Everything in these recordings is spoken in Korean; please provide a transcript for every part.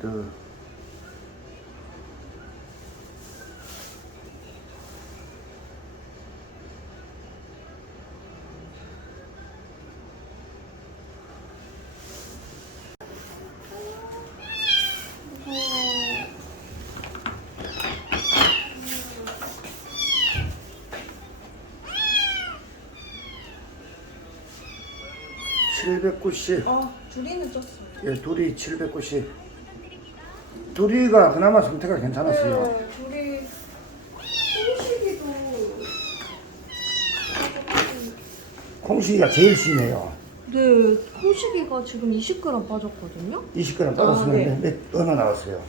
더 790. 둘이는 쪘어요. 예, 둘이 790. 둘이가 그나마 상태가 괜찮았어요. 네, 둘이 콩식이도 콩식이가 제일 심해요. 네, 콩식이가 지금 20g 빠졌거든요. 20g 떨어지는데 네. 얼마 나왔어요?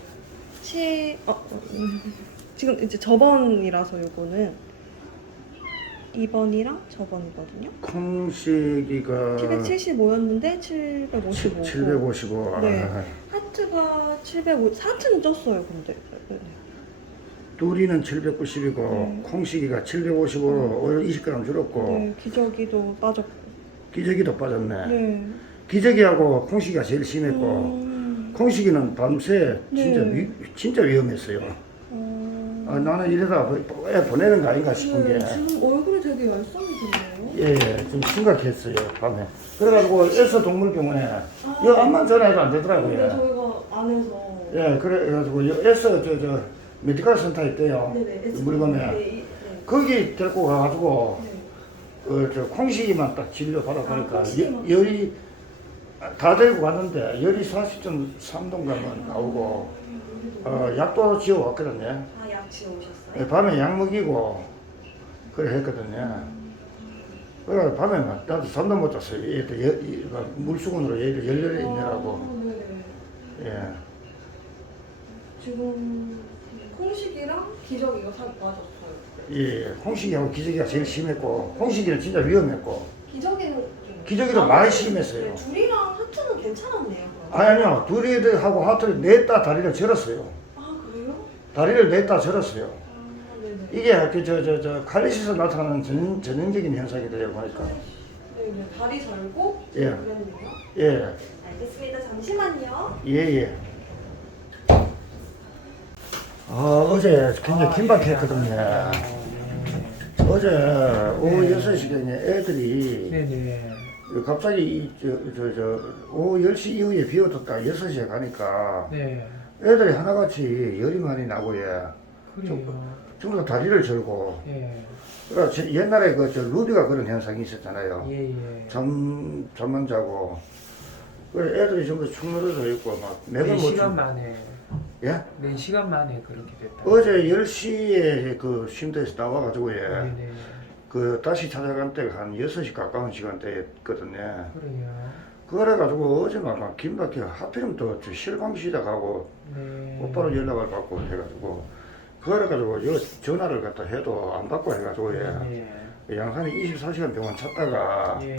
지금 이제 저번이라서 요거는 2번이랑 저번이거든요. 콩식이가 775였는데 755. 755. 네. 아, 하트가 750. 하트는 쪘어요, 근데. 네. 둘이는 790이고 콩식이가 755로 20g 줄었고 네, 기저귀도 빠졌고. 기저귀도 빠졌네. 네. 기저귀하고 콩식이가 제일 심했고 콩식이는 밤새 진짜 네. 진짜 위험했어요. 나는 이러다 애 보내는 거 아닌가 싶은 게 지금 얼굴이 되게 얄쌍해졌네요. 예, 좀 심각했어요 밤에. 그래가지고 에서 동물병원에 여 암만 전화해도 안 되더라고요. 근데 저희가 안에서. 예, 그래가지고 에서 저 메디컬 센터 있대요. 네네. 물건에 네. 거기 데리고 가가지고 네. 저 콩식이만 딱 진료 받아보니까 콩식이만. 열이 다 데리고 갔는데 열이 40.3도인가만 나오고 약도 지어왔거든요. 약 지어오셨어요? 예, 밤에 약 먹이고 그래 했거든요. 그래 밤에 막 나도 잠도 못 잤어요. 얘들 물수건으로 얘를 열렬히 있느라고. 네네. 예. 지금 콩식이랑 기저귀가 살 빠졌어요. 예, 콩식이하고 기저귀가 제일 심했고 콩식이는 진짜 위험했고 기저귀는 좀 기저귀도 많이 심했어요. 네, 둘이랑 하트는 괜찮았네요. 그럼. 아니요, 둘이하고 하트를 냈다 다리를 절었어요. 아 그래요? 다리를 냈다 절었어요. 네네. 이게 저 칼리시에서 나타나는 전형적인 현상이 돼요 보니까. 네네. 다리 절고 예. 그랬네요. 예, 알겠습니다. 잠시만요. 예. 어제 굉장히 긴박했거든요. 어제 오후 6시경에 애들이 네네. 갑자기 오후 10시 이후에 비 오셨다 6시에 가니까 네. 애들이 하나같이 열이 많이 나고 예. 그래요. 전부 다 다리를 절고 예. 그러니까 옛날에 저 루비가 그런 현상이 있었잖아요. 예. 잠만 자고 그래 애들이 전부 축 늘어져 있고 막 맥을 못 4시간 치- 만에. 예? 4시간 만에 그렇게 됐다. 어제 10시에 그 쉼터에서 나와가지고 예. 네네. 그 다시 찾아간 때가 한 6시 가까운 시간대였거든요. 그래요. 그래가지고 어제 막 긴박해 하필이면 또 실방 시작하고 네. 곧바로 연락을 받고 해가지고 그래가지고 요 전화를 갖다 해도 안 받고 해가지고 예. 양산에 24시간 병원 찾다가 예.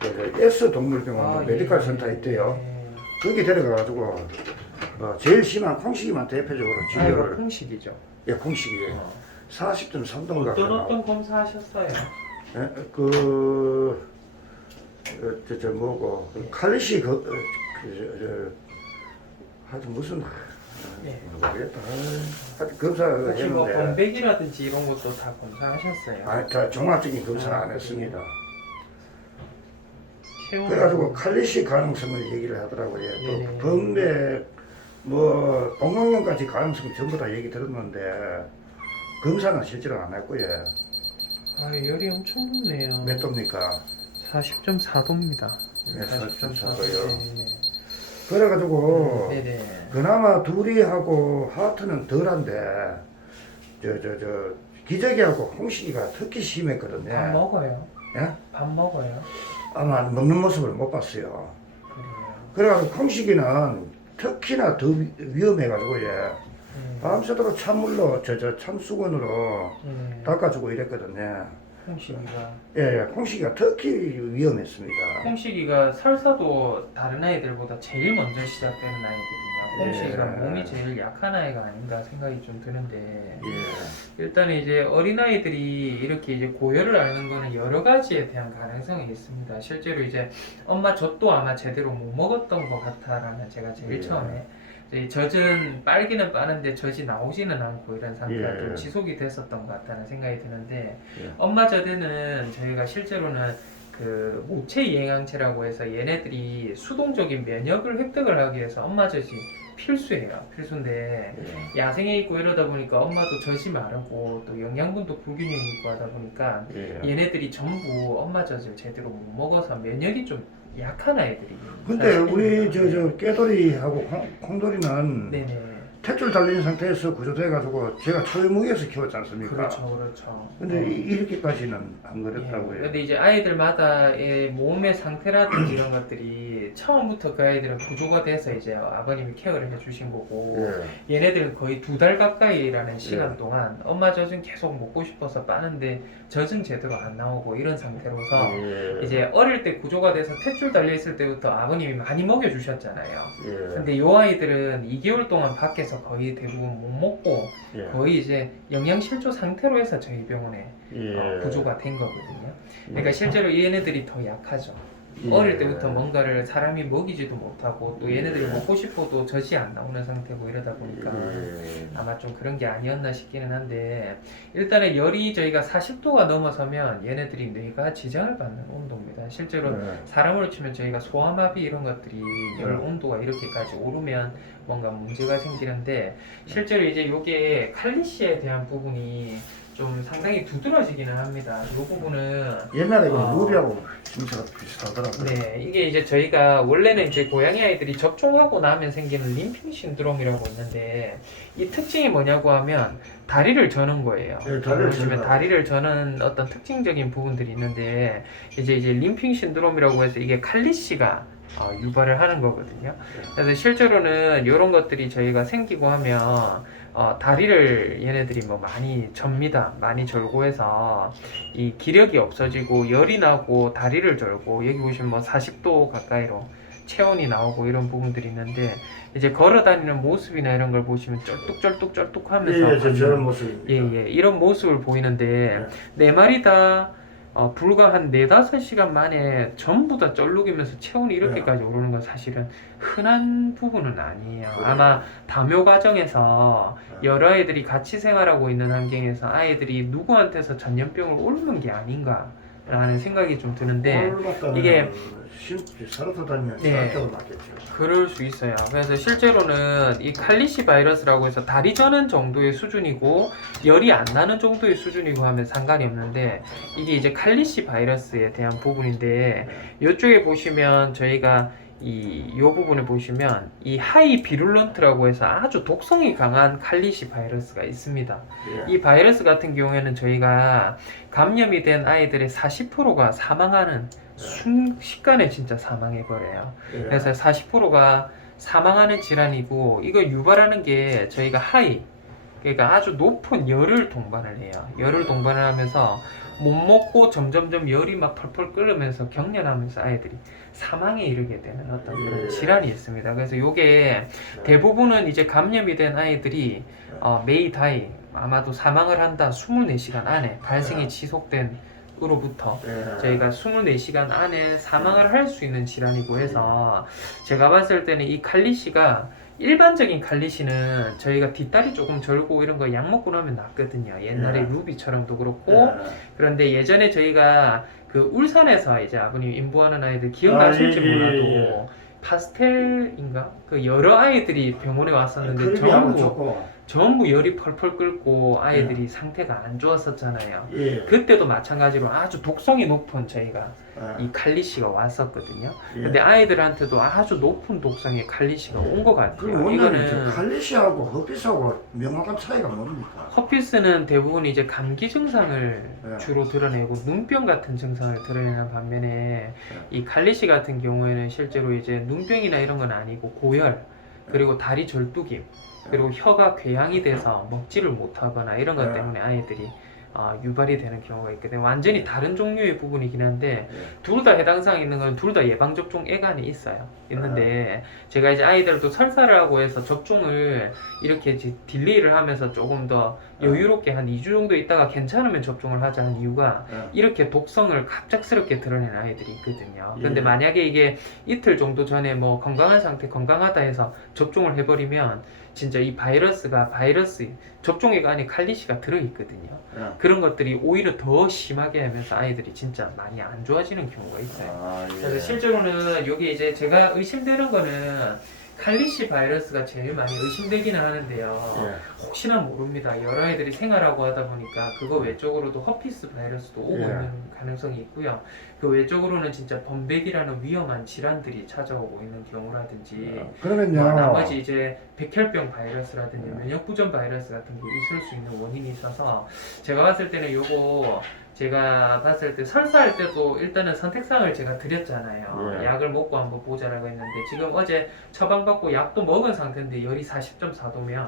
그 S 동물병원 메디컬 센터 있대요. 거기 데려가가지고 제일 심한 콩식이만 대표적으로 아, 이거 진료를 콩식이죠. 예 콩식이에요. 40.3도인가 어떤 검사 하셨어요? 예? 뭐고 칼리시 하여튼 무슨 네. 모르겠다. 하여튼 검사를 혹시 뭐 했는데 건백이라든지 이런 것도 다 검사하셨어요? 다 종합적인 검사는 안 그래요? 했습니다. 체온. 그래가지고 칼리시 가능성을 얘기를 하더라고요. 네네. 또 범맥 뭐 엉망염까지 가능성 전부 다 얘기 들었는데 검사는 실제로 안 했고요. 아, 열이 엄청 높네요. 몇 도입니까? 40.4도입니다. 네, 40.4 도요. 네. 그래가지고 네네. 그나마 둘이하고 하트는 덜한데 기저귀하고 홍식이가 특히 심했거든요. 밥 먹어요? 예? 밥 먹어요? 아마 먹는 모습을 못 봤어요. 그래요. 그래가지고 홍식이는 특히나 더 위험해가지고 예. 밤새도록 찬물로 참수건으로 네. 닦아주고 이랬거든요. 콩식이가 예, 콩식이가 특히 위험했습니다. 콩식이가 설사도 다른 아이들보다 제일 먼저 시작되는 아이거든요. 콩식이가 예. 몸이 제일 약한 아이가 아닌가 생각이 좀 드는데 예. 일단은 이제 어린아이들이 이렇게 이제 고열을 앓는 거는 여러 가지에 대한 가능성이 있습니다. 실제로 이제 엄마 젖도 아마 제대로 못 먹었던 것 같아라는 제가 제일 예. 처음에 이제 젖은 빨기는 빠는데 젖이 나오지는 않고 이런 상태가 예. 좀 지속이 됐었던 것 같다는 생각이 드는데 예. 엄마 젖에는 저희가 실제로는 그 모체 영양체라고 해서 얘네들이 수동적인 면역을 획득을 하기 위해서 엄마 젖이 필수예요. 필수인데 예. 야생에 있고 이러다 보니까 엄마도 젖이 마르고 또 영양분도 불균형이 있고 하다 보니까 예. 얘네들이 전부 엄마 젖을 제대로 못 먹어서 면역이 좀 약한 아이들이. 근데 우리 저 깨돌이하고 콩돌이는 네네. 탯줄 달린 상태에서 구조돼가지고 제가 초유무기에서 키웠지 않습니까? 그렇죠, 그렇죠. 근데 이렇게까지는 안 예. 그랬다고요. 근데 이제 아이들마다의 몸의 상태라든지 이런 것들이 처음부터 그 아이들은 구조가 돼서 이제 아버님이 케어를 해주신 거고 예. 얘네들은 거의 2달 가까이라는 시간 예. 동안 엄마 젖은 계속 먹고 싶어서 빠는데 젖은 제대로 안 나오고 이런 상태로서 예. 이제 어릴 때 구조가 돼서 탯줄 달려있을 때부터 아버님이 많이 먹여주셨잖아요. 예. 근데 요 아이들은 2개월 동안 밖에서 거의 대부분 못 먹고 예. 거의 이제 영양실조 상태로 해서 저희 병원에 예. 구조가 된 거거든요. 그러니까 실제로 얘네들이 더 약하죠. 예. 어릴 때부터 뭔가를 사람이 먹이지도 못하고 또 얘네들이 먹고 싶어도 젖이 안 나오는 상태고 이러다 보니까 예. 아마 좀 그런 게 아니었나 싶기는 한데 일단은 열이 저희가 40도가 넘어서면 얘네들이 뇌가 지장을 받는 온도입니다. 실제로 예. 사람으로 치면 저희가 소아마비 이런 것들이 열 온도가 이렇게까지 오르면 뭔가 문제가 생기는데 실제로 이제 요게 칼리시에 대한 부분이 좀 상당히 두드러지기는 합니다. 이 부분은 옛날에 그 루비하고 진짜가 비슷하더라고요. 네 이게 이제 저희가 원래는 이제 고양이 아이들이 접종하고 나면 생기는 림핑 신드롬이라고 있는데 이 특징이 뭐냐고 하면 다리를 저는 거예요. 네, 다리를 보시면 전다. 다리를 저는 어떤 특징적인 부분들이 있는데 이제 림핑 신드롬이라고 해서 이게 칼리시가 유발을 하는 거거든요. 그래서 실제로는 이런 것들이 저희가 생기고 하면 다리를 얘네들이 뭐 많이 접니다. 많이 절고 해서 이 기력이 없어지고 열이 나고 다리를 절고 여기 보시면 뭐 40도 가까이로 체온이 나오고 이런 부분들이 있는데 이제 걸어 다니는 모습이나 이런 걸 보시면 쩔뚝쩔뚝 하면서 예, 저런 모습입니다. 예, 이런 모습을 보이는데 네 마리 다 불과 한 4-5시간 만에 전부 다 쩔룩이면서 체온이 이렇게까지 오르는 건 사실은 흔한 부분은 아니에요. 아마 다묘 과정에서 여러 아이들이 같이 생활하고 있는 환경에서 아이들이 누구한테서 전염병을 옮는 게 아닌가라는 생각이 좀 드는데 이게 살아서 다니면 네. 살짝으로 맞겠죠. 그럴 수 있어요. 그래서 실제로는 이 칼리시 바이러스라고 해서 다리 저는 정도의 수준이고 열이 안 나는 정도의 수준이고 하면 상관이 없는데 이게 이제 칼리시 바이러스에 대한 부분인데 이쪽에 보시면 저희가 이 부분에 보시면 이 하이 비룰런트라고 해서 아주 독성이 강한 칼리시 바이러스가 있습니다. 예. 이 바이러스 같은 경우에는 저희가 감염이 된 아이들의 40%가 사망하는 순식간에 진짜 사망해버려요. 예. 그래서 40%가 사망하는 질환이고 이걸 유발하는 게 저희가 하이 그러니까 아주 높은 열을 동반을 해요. 열을 동반을 하면서 못 먹고 점점점 열이 막 펄펄 끓으면서 경련하면서 아이들이 사망에 이르게 되는 어떤 그런 질환이 있습니다. 그래서 요게 대부분은 이제 감염이 된 아이들이 메이 다이 아마도 사망을 한다 24시간 안에 발생이 지속된 으로부터 예. 저희가 24시간 안에 사망을 할 수 있는 질환이고 해서 제가 봤을 때는 이 칼리시가 일반적인 칼리시는 저희가 뒷다리 조금 절고 이런 거 약 먹고 나면 낫거든요. 옛날에 예. 루비처럼도 그렇고 예. 그런데 예전에 저희가 그 울산에서 이제 아버님 인부하는 아이들 기억나실지 몰라도 파스텔인가? 그 여러 아이들이 병원에 왔었는데 크리비하고 좋고. 전부 열이 펄펄 끓고 아이들이 상태가 안 좋았었잖아요. 예. 그때도 마찬가지로 아주 독성이 높은 저희가 예. 이 칼리시가 왔었거든요. 예. 근데 아이들한테도 아주 높은 독성의 칼리시가 온 것 같아요. 그럼 원래는 이거는 칼리시하고 허피스하고 명확한 차이가 뭡니까? 허피스는 대부분 이제 감기 증상을 예. 주로 드러내고 눈병 같은 증상을 드러내는 반면에 이 칼리시 같은 경우에는 실제로 이제 눈병이나 이런 건 아니고 고열 그리고 다리 절뚝임 그리고 혀가 궤양이 돼서 먹지를 못하거나 이런 것 때문에 아이들이 유발이 되는 경우가 있거든요. 완전히 다른 종류의 부분이긴 한데 예. 둘 다 해당 사항 있는 건 둘 다 예방 접종 애간이 있는데 제가 이제 아이들도 설사를 하고 해서 접종을 이렇게 이제 딜레이를 하면서 조금 더 여유롭게 한 2주 정도 있다가 괜찮으면 접종을 하자 한 이유가 예. 이렇게 독성을 갑작스럽게 드러낸 아이들이 있거든요. 근데 예. 만약에 이게 이틀 정도 전에 뭐 건강한 상태 건강하다 해서 접종을 해버리면 진짜 이 바이러스가 접종액 안에 칼리시가 들어있거든요. 예. 그런 것들이 오히려 더 심하게 하면서 아이들이 진짜 많이 안 좋아지는 경우가 있어요. 아, 예. 그래서 실제로는 여기 이제 제가 의심되는 거는 칼리시 바이러스가 제일 많이 의심되기는 하는데요. 예. 혹시나 모릅니다. 여러 아이들이 생활하고 하다 보니까 그거 외적으로도 허피스 바이러스도 오고 예. 있는 가능성이 있고요. 그 외적으로는 진짜 범백이라는 위험한 질환들이 찾아오고 있는 경우라든지 그러면요. 뭐 나머지 이제 백혈병 바이러스라든지 면역부전 바이러스 같은 게 있을 수 있는 원인이 있어서 제가 봤을 때는 요거 제가 봤을 때 설사할 때도 일단은 선택사항을 제가 드렸잖아요. 네. 약을 먹고 한번 보자라고 했는데 지금 어제 처방받고 약도 먹은 상태인데 열이 40.4도면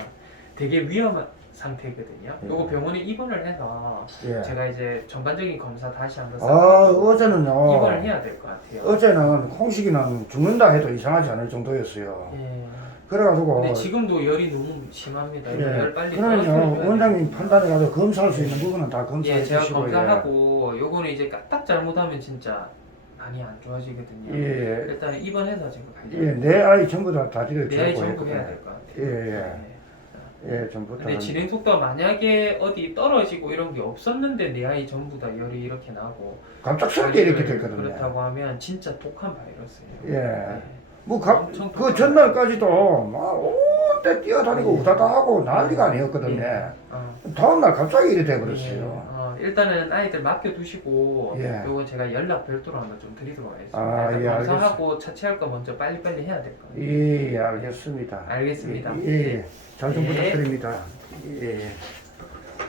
되게 위험한 상태거든요. 요거 병원에 입원을 해서 예. 제가 이제 전반적인 검사 다시 한번 아, 싹 어제는요. 입원을 해야 될 것 같아요. 어제는 홍식이는 죽는다 해도 이상하지 않을 정도였어요. 예. 그래가지고. 근데 지금도 열이 너무 심합니다. 이거 예. 열 빨리 그러면요, 떨어뜨려줘야 원장님 판단해 가지고 검사할 수 있는 부분은 다 검사해 예, 제가 주시고. 검사하고 요거는 이제 딱 잘못하면 진짜 많이 안 좋아지거든요. 예. 일단 입원해서 제가 예. 가야 예, 내 아이 전부 다 드릴 내 아이 주고 전부 해야 했거든요. 될 것 같아요. 예. 예, 전부 다. 근데 진행 속도가 만약에 어디 떨어지고 이런 게 없었는데 내 아이 전부 다 열이 이렇게 나고 갑작스럽게 이렇게 됐거든요. 그렇다고 하면 진짜 독한 바이러스예요. 예. 네. 뭐, 엄청 그 전날까지도 막 온데 뛰어다니고 우다다 하고 난리가 아니었거든요. 다음날 갑자기 이래 돼버렸어요. 일단은 아이들 맡겨두시고 예. 요거 제가 연락 별도로 한번 좀 드리도록 하겠습니다. 아, 일단 예, 검사하고 차치할 거 먼저 빨리빨리 해야 될 거예요. 예, 예, 알겠습니다. 알겠습니다. 예, 예. 잘 좀 예. 부탁드립니다. 예, 예.